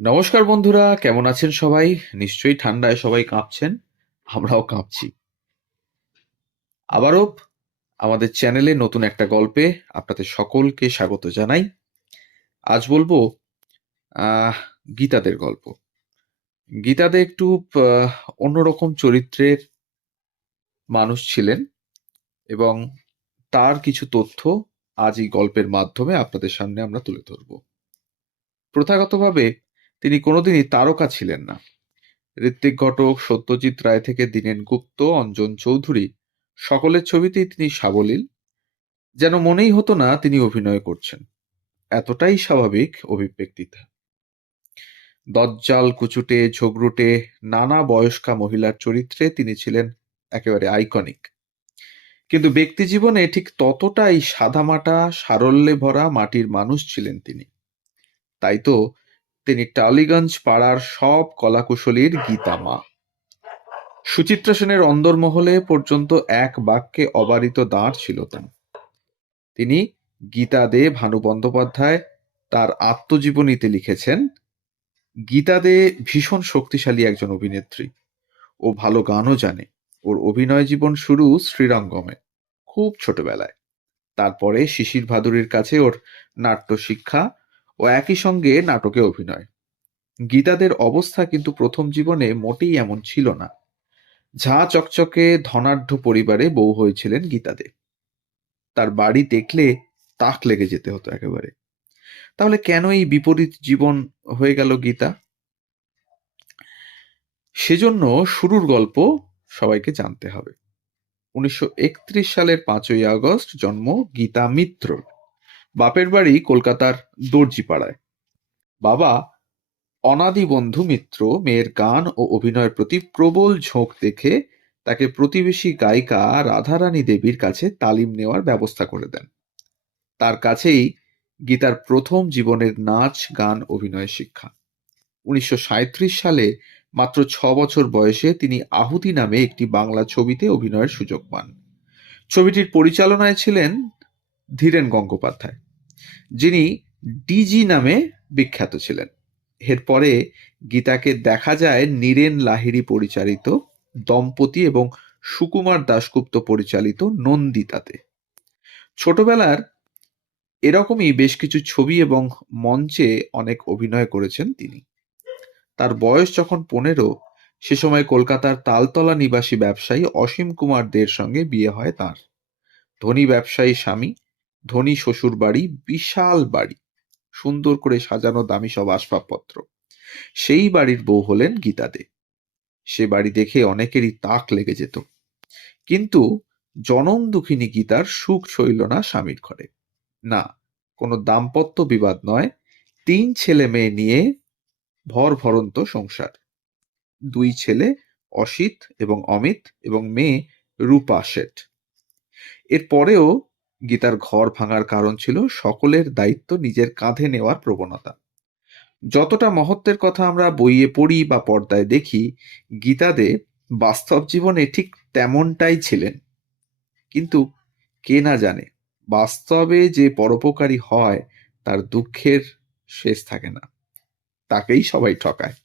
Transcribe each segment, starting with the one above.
নমস্কার বন্ধুরা, কেমন আছেন সবাই? নিশ্চয়ই ঠান্ডায় সবাই কাঁপছেন। আমরাও কাঁপছি। আবারও আমাদের চ্যানেলে নতুন একটা গল্পে আপনাদের সকলকে স্বাগত জানাই। আজ বলবো আহ গীতাদের গল্প। গীতাদে একটু অন্যরকম চরিত্রের মানুষ ছিলেন এবং তার কিছু তথ্য আজ এই গল্পের মাধ্যমে আপনাদের সামনে আমরা তুলে ধরব। প্রথাগতভাবে তিনি কোনোদিনই তারকা ছিলেন না। ঋত্বিক ঘটক, সত্যজিৎ রায় থেকে দীনেন গুপ্ত, অঞ্জন চৌধুরী সকলের ছবিতেই তিনি সাবলীল, যেন মনেই হতো না তিনি অভিনয় করছেন। এতটাই স্বাভাবিক অভিব্যক্তিতা। দজ্জাল, কুচুটে, ঝগড়ুটে নানা বয়স্কা মহিলার চরিত্রে তিনি ছিলেন একেবারে আইকনিক। কিন্তু ব্যক্তি জীবনে ঠিক ততটাই সাদামাটা, সারল্যে ভরা মাটির মানুষ ছিলেন তিনি। তাই তো তিনি টালিগঞ্জ পাড়ার সব কলাকুশলীর গীতা মা। সুচিত্রা সেনের অন্দরমহলে পর্যন্ত এক বাক্যে অবারিত দাঁড় ছিল তার। তিনি গীতা দে ভানু বন্দ্যোপাধ্যায় তার আত্মজীবনীতে লিখেছেন, গীতা দে ভীষণ শক্তিশালী একজন অভিনেত্রী। ও ভালো গানও জানে। ওর অভিনয় জীবন শুরু শ্রীরঙ্গমে, খুব ছোটবেলায়। তারপরে শিশির ভাদুরীর কাছে ওর নাট্য শিক্ষা ও একই সঙ্গে নাটকে অভিনয়। গীতাদের অবস্থা কিন্তু প্রথম জীবনে মোটেই এমন ছিল না। ঝাঁ চকচকে ধনাঢ্য পরিবারে বউ হয়েছিলেন গীতা দে। তার বাড়ি দেখলে তাক লেগে যেতে হতো একেবারে। তাহলে কেন এই বিপরীত জীবন হয়ে গেল গীতা? সেজন্য শুরুর গল্প সবাইকে জানতে হবে। 1931 সালের 5ই আগস্ট জন্ম গীতা মিত্র। বাপের বাড়ি কলকাতার দর্জিপাড়ায়। বাবা অনাদি বন্ধু মিত্র মেয়ের গান ও অভিনয়ের প্রতি প্রবল ঝোঁক দেখে তাকে প্রতিবেশী গায়িকা রাধারানী দেবীর কাছে তালিম নেওয়ার ব্যবস্থা করে দেন। তার কাছেই গীতার প্রথম জীবনের নাচ, গান, অভিনয় শিক্ষা। 1937 সালে মাত্র 6 বছর বয়সে তিনি আহুতি নামে একটি বাংলা ছবিতে অভিনয়ের সুযোগ পান। ছবিটির পরিচালনায় ছিলেন ধীরেন গঙ্গোপাধ্যায়, যিনি ডিজি নামে বিখ্যাত ছিলেন। এরপরে গীতাকে দেখা যায় নীরেন লাহিড়ী পরিচালিত দম্পতি এবং সুকুমার দাশগুপ্ত পরিচালিত নন্দিতাতে। ছোটবেলার এরকমই বেশ কিছু ছবি এবং মঞ্চে অনেক অভিনয় করেছেন তিনি। তার বয়স যখন 15, সে সময় কলকাতার তালতলা নিবাসী ব্যবসায়ী অসীম কুমার দের সঙ্গে বিয়ে হয় তাঁর। ধনী ব্যবসায়ী স্বামী, ধনী শ্বশুর বাড়ি, বিশাল বাড়ি, সুন্দর করে সাজানো দামি সব আসবাবপত্র। সেই বাড়ির বউ হলেন গীতা দে। সে বাড়ি দেখে অনেকেরই তাক লেগে যেত। কিন্তু জনম দুঃখিনী গীতার সুখ সইল না স্বামীর ঘরে। না, কোনো দাম্পত্য বিবাদ নয়, 3 ছেলে মেয়ে নিয়ে ভরভরন্ত সংসার। 2 ছেলে অসিত এবং অমিত এবং মেয়ে রূপা শেঠ। এর পরেও গীতার ঘর ভাঙার কারণ ছিল সকলের দায়িত্ব নিজের কাঁধে নেওয়ার প্রবণতা। যতটা মহত্বের কথা আমরা বইয়ে পড়ি বা পর্দায় দেখি, গীতাদে বাস্তব জীবনে ঠিক তেমনটাই ছিলেন। কিন্তু কে না জানে, বাস্তবে যে পরোপকারী হয় তার দুঃখের শেষ থাকে না, তাকেই সবাই ঠকায়।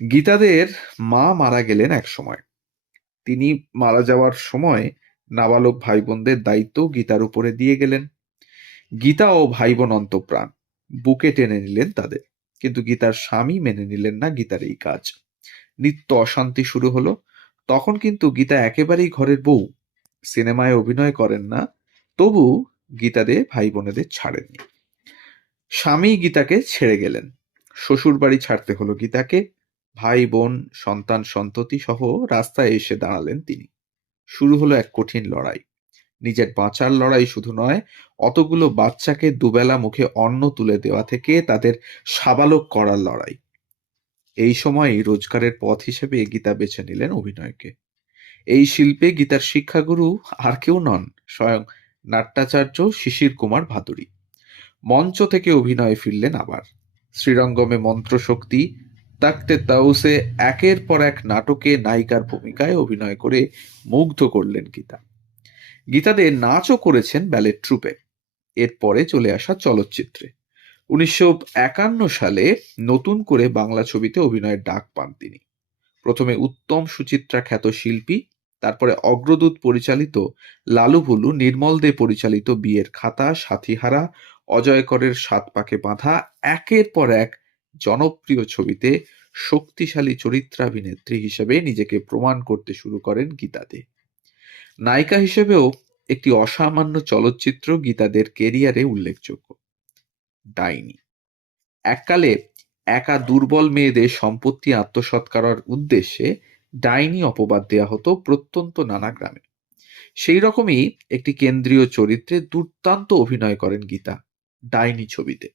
গীতাদের মা মারা গেলেন এক সময়। তিনি মারা যাওয়ার সময় নাবালক ভাই বোনদের দায়িত্ব গীতার উপরে দিয়ে গেলেন। গীতা ও ভাই বোন অন্তঃপ্রাণ বুকে টেনে নিলেন তাদের। কিন্তু গীতার স্বামী মেনে নিলেন না গীতার এই কাজ। নিত্য অশান্তি শুরু হলো। তখন কিন্তু গীতা একেবারেই ঘরের বউ, সিনেমায় অভিনয় করেন না, তবু গীতাদের ভাই বোনেদের ছাড়েননি। স্বামী গীতাকে ছেড়ে গেলেন, শ্বশুর বাড়ি ছাড়তে হলো গীতাকে। ভাই বোন, সন্তান সন্ততি সহ রাস্তায় এসে দাঁড়ালেন তিনি। শুরু হলো এক কঠিন লড়াই। নিজের বাঁচার লড়াই শুধু নয়, অতগুলো বাচ্চাকে দুবেলা মুখে অন্ন তুলে দেওয়া থেকে তাদের সাবালক করার লড়াই। এই সময়ই রোজগারের পথ হিসেবে গীতা বেছে নিলেন অভিনয়কে। এই শিল্পে গীতার শিক্ষাগুরু আর কেউ নন, স্বয়ং নাট্যাচার্য শিশির কুমার ভাদুরী। মঞ্চ থেকে অভিনয়ে ফিরলেন আবার। শ্রীরঙ্গমে মন্ত্রশক্তি, তাকতে তাউসে একের পর এক নাটকে নায়িকার ভূমিকায় অভিনয় করে মুগ্ধ করলেন গীতা। গীতাদের নাচও করেছেন ব্যালেট ট্রুপে। এরপরে চলে আসা চলচ্চিত্রে 1951 সালে নতুন করে বাংলা ছবিতে অভিনয়ের ডাক পান তিনি। প্রথমে উত্তম সুচিত্রা খ্যাত শিল্পী, তারপরে অগ্রদূত পরিচালিত লালু ভুলু, নির্মল দে পরিচালিত বিয়ের খাতা, সাথীহারা, অজয় করের সাত পাকে বাঁধা, একের পর এক জনপ্রিয় ছবিতে শক্তিশালী চরিত্রাভিনেত্রী হিসেবে নিজেকে প্রমাণ করতে শুরু করেন গীতা দে। নায়িকা হিসেবেও একটি অসামান্য চলচ্চিত্র গীতা দের কেরিয়ারে উল্লেখযোগ্য, ডাইনি। এককালে একা দুর্বল মেয়েদের সম্পত্তি আত্মসাৎ করার উদ্দেশ্যে ডাইনি অপবাদ দেয়া হতো প্রত্যন্ত নানা গ্রামে। সেই রকমই একটি কেন্দ্রীয় চরিত্রে দুর্দান্ত অভিনয় করেন গীতা ডাইনি ছবিতে।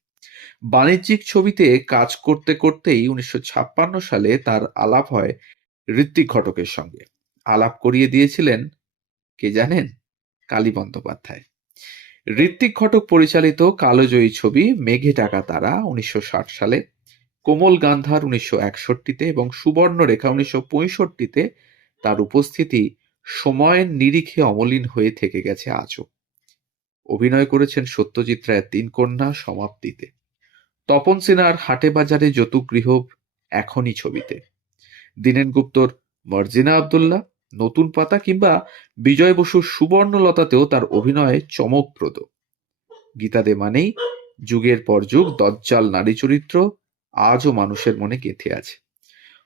বাণিজ্যিক ছবিতে কাজ করতে করতেই 1956 সালে তার আলাপ হয় ঋত্বিক ঘটকের সঙ্গে। আলাপ করিয়ে দিয়েছিলেন কে জানেন? কালী বন্দ্যোপাধ্যায়। ঋত্বিক ঘটক পরিচালিত কালোজয়ী ছবি মেঘে ঢাকা তারা 1960 সালে, কোমল গান্ধার 1961-তে এবং সুবর্ণরেখা 1965-তে তার উপস্থিতি সময়ের নিরিখে অমলিন হয়ে থেকে গেছে আজও। অভিনয় করেছেন সত্যজিৎ রায়ের তিন কন্যা, সমাপ্তিতে, তপন সিনহার হাটে বাজারে যতুগৃহ, এখনই ছবিতে, দীনেন গুপ্তর মর্জিনা আব্দুল্লাহ, নতুন পাতা কিংবা বিজয় বসুর সুবর্ণলতাতেও তার অভিনয় চমকপ্রদ। গীতা দে মানেই যুগের পর যুগ দজ্জাল নারী চরিত্র, আজও মানুষের মনে গেঁথে আছে।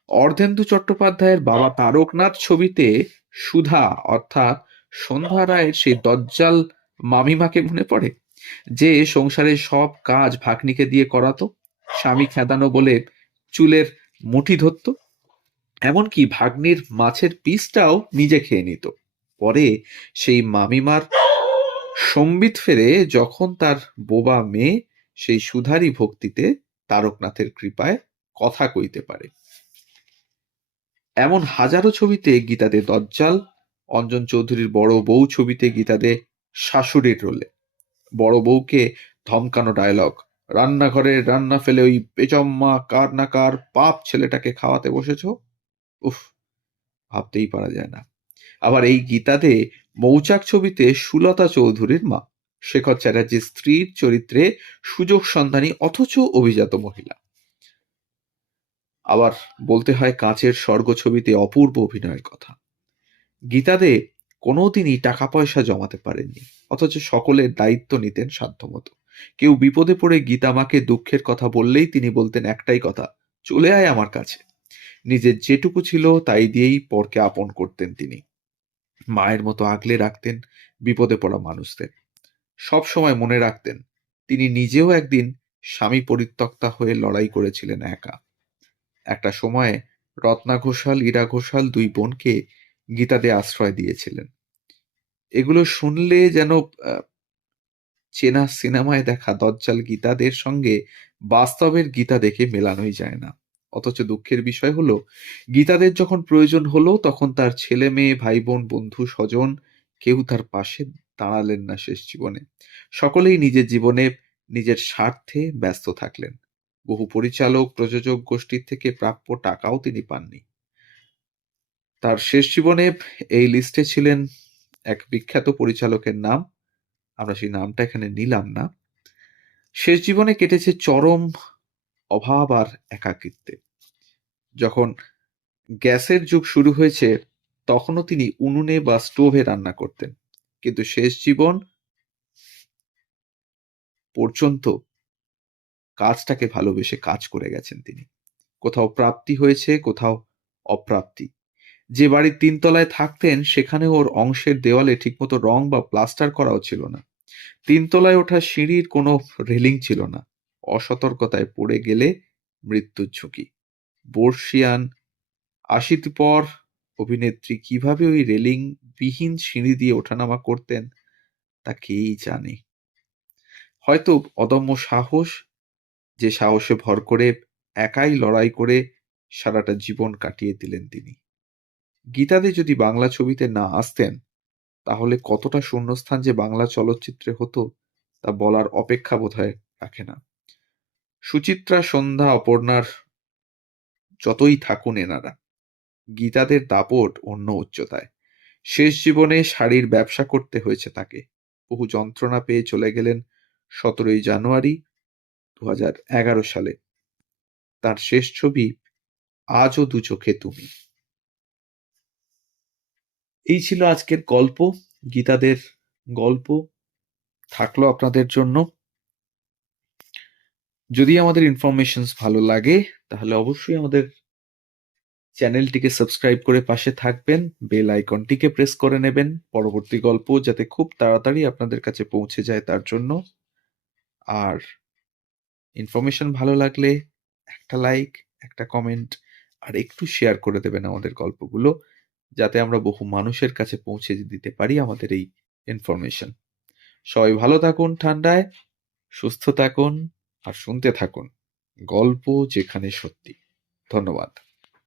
অর্ধেন্দু চট্টোপাধ্যায়ের বাবা তারকনাথ ছবিতে সুধা অর্থাৎ সন্ধ্যা রায়ের সেই দজ্জাল মামিমাকে মনে পড়ে, যে সংসারের সব কাজ ভাগ্নিকে দিয়ে করাতো, স্বামী খেদানো বলে চুলের মুঠি ধরত, এমনকি ভাগ্নির মাছের পিসটাও নিজে খেয়ে নিত। পরে সেই মামিমার সম্বিত ফেরে যখন তার বোবা মেয়ে সেই সুধারী ভক্তিতে তারকনাথের কৃপায় কথা কইতে পারে। এমন হাজারো ছবিতে গীতা দে দজ্জাল। অঞ্জন চৌধুরীর বড় বউ ছবিতে গীতা দে শাশুড়ির রোলে। বড় বউকে ধমকানো ডায়লগ, রান্নাঘরের রান্না ফেলে ওই বেজম্মা কার না কার পাপ ছেলেটাকে খাওয়াতে বসেছ, উফ, ভাবতেই পারা যায় না। আবার এই গীতাতে মৌচাক ছবিতে সুলতা চৌধুরীর মা, শেখর চ্যাটার্জির স্ত্রীর চরিত্রে সুযোগ সন্ধানী অথচ অভিজাত মহিলা। আবার বলতে হয় কাঁচের স্বর্গ ছবিতে অপূর্ব অভিনয়ের কথা। গীতা দে কোনোদিনই টাকা পয়সা জমাতে পারেননি, অথচ সকলের দায়িত্ব নিতেন সাধ্যমতো। কেউ বিপদে পড়ে গীতা মাকে দুঃখের কথা বললেই তিনি বলতেন একটাই কথা, চলে আয় আমার কাছে। নিজের যেটুকু ছিল তাই দিয়েই পরকে আপন করতেন তিনি। মায়ের মতো আগলে রাখতেন বিপদে পড়া মানুষদের। সব সময় মনে রাখতেন তিনি নিজেও একদিন স্বামী পরিত্যক্তা হয়ে লড়াই করেছিলেন একা। একটা সময়ে রত্না ঘোষাল, ইরা ঘোষাল দুই বোনকে গীতা দে আশ্রয় দিয়েছিলেন। এগুলো শুনলে যেন চেনা সিনেমায় দেখা দজ্জাল গীতাদের সঙ্গে বাস্তবের গীতা দেখে মেলানোই যায় না। অথচ দুঃখের বিষয় হলো, গীতাদের যখন প্রয়োজন হলো তখন তার ছেলে মেয়ে, ভাই বোন, বন্ধু স্বজন কেউ তার পাশে দাঁড়ালেন না শেষ জীবনে। সকলেই নিজের জীবনে নিজের স্বার্থে ব্যস্ত থাকলেন। বহু পরিচালক, প্রযোজক গোষ্ঠীর থেকে প্রাপ্য টাকাও তিনি পাননি। তার শেষ জীবনে এই লিস্টে ছিলেন এক বিখ্যাত পরিচালকের নাম, আমরা সেই নামটা এখানে নিলাম না। শেষ জীবনে কেটেছে চরম অভাব আর একাকিত্বে। যখন গ্যাসের যুগ শুরু হয়েছে তখনও তিনি উনুনে বা স্টোভে রান্না করতেন, কিন্তু শেষ জীবন পর্যন্ত কাজটাকে ভালোবেসে কাজ করে গেছেন তিনি। কোথাও প্রাপ্তি হয়েছে, কোথাও অপ্রাপ্তি। যে বাড়ির ৩ তলায় থাকতেন সেখানে ওর অংশের দেওয়ালে ঠিকমতো রং বা প্লাস্টার করাও ছিল না। ৩ তলায় ওঠা সিঁড়ির কোনো রেলিং ছিল না। অসতর্কতায় পড়ে গেলে মৃত্যুর ঝুঁকি। বর্ষিয়ান, ৮০ পর অভিনেত্রী কিভাবে ওই রেলিং বিহীন সিঁড়ি দিয়ে ওঠানামা করতেন তা কেই জানে। হয়তো অদম্য সাহস, যে সাহসে ভর করে একাই লড়াই করে সারাটা জীবন কাটিয়ে দিলেন তিনি। গীতা দে যদি বাংলা ছবিতে না আসতেন তাহলে কতটা শূন্যস্থান যে বাংলা চলচ্চিত্রে হতো তা বলার অপেক্ষা বোধহয় রাখে না। সুচিত্রা, সন্ধ্যা, অপর্ণার যতই থাকুন এনারা, গীতাদের দাপট অন্য উচ্চতায়। শেষ জীবনে শাড়ির ব্যবসা করতে হয়েছে তাকে। বহু যন্ত্রণা পেয়ে চলে গেলেন 17ই জানুয়ারি 2011 সালে। তার শেষ ছবি আজও দু চোখে তুমি। এই ছিল আজকের গল্প, গীতাদের গল্প থাকলো আপনাদের জন্য। যদি আমাদের ইনফরমেশনস ভালো লাগে তাহলে অবশ্যই আমাদের চ্যানেলটিকে সাবস্ক্রাইব করে পাশে থাকবেন, বেল আইকনটিকে প্রেস করে নেবেন পরবর্তী গল্প যাতে খুব তাড়াতাড়ি আপনাদের কাছে পৌঁছে যায় তার জন্য। আর ইনফরমেশন ভালো লাগলে একটা লাইক, একটা কমেন্ট আর একটু শেয়ার করে দেবেন আমাদের গল্পগুলো, যাতে আমরা বহু মানুষের কাছে পৌঁছে দিতে পারি আমাদের এই ইনফরমেশন। সবাই ভালো থাকুন ঠান্ডায়, সুস্থ থাকুন আর শুনতে থাকুন গল্প যেখানে সত্যি। ধন্যবাদ।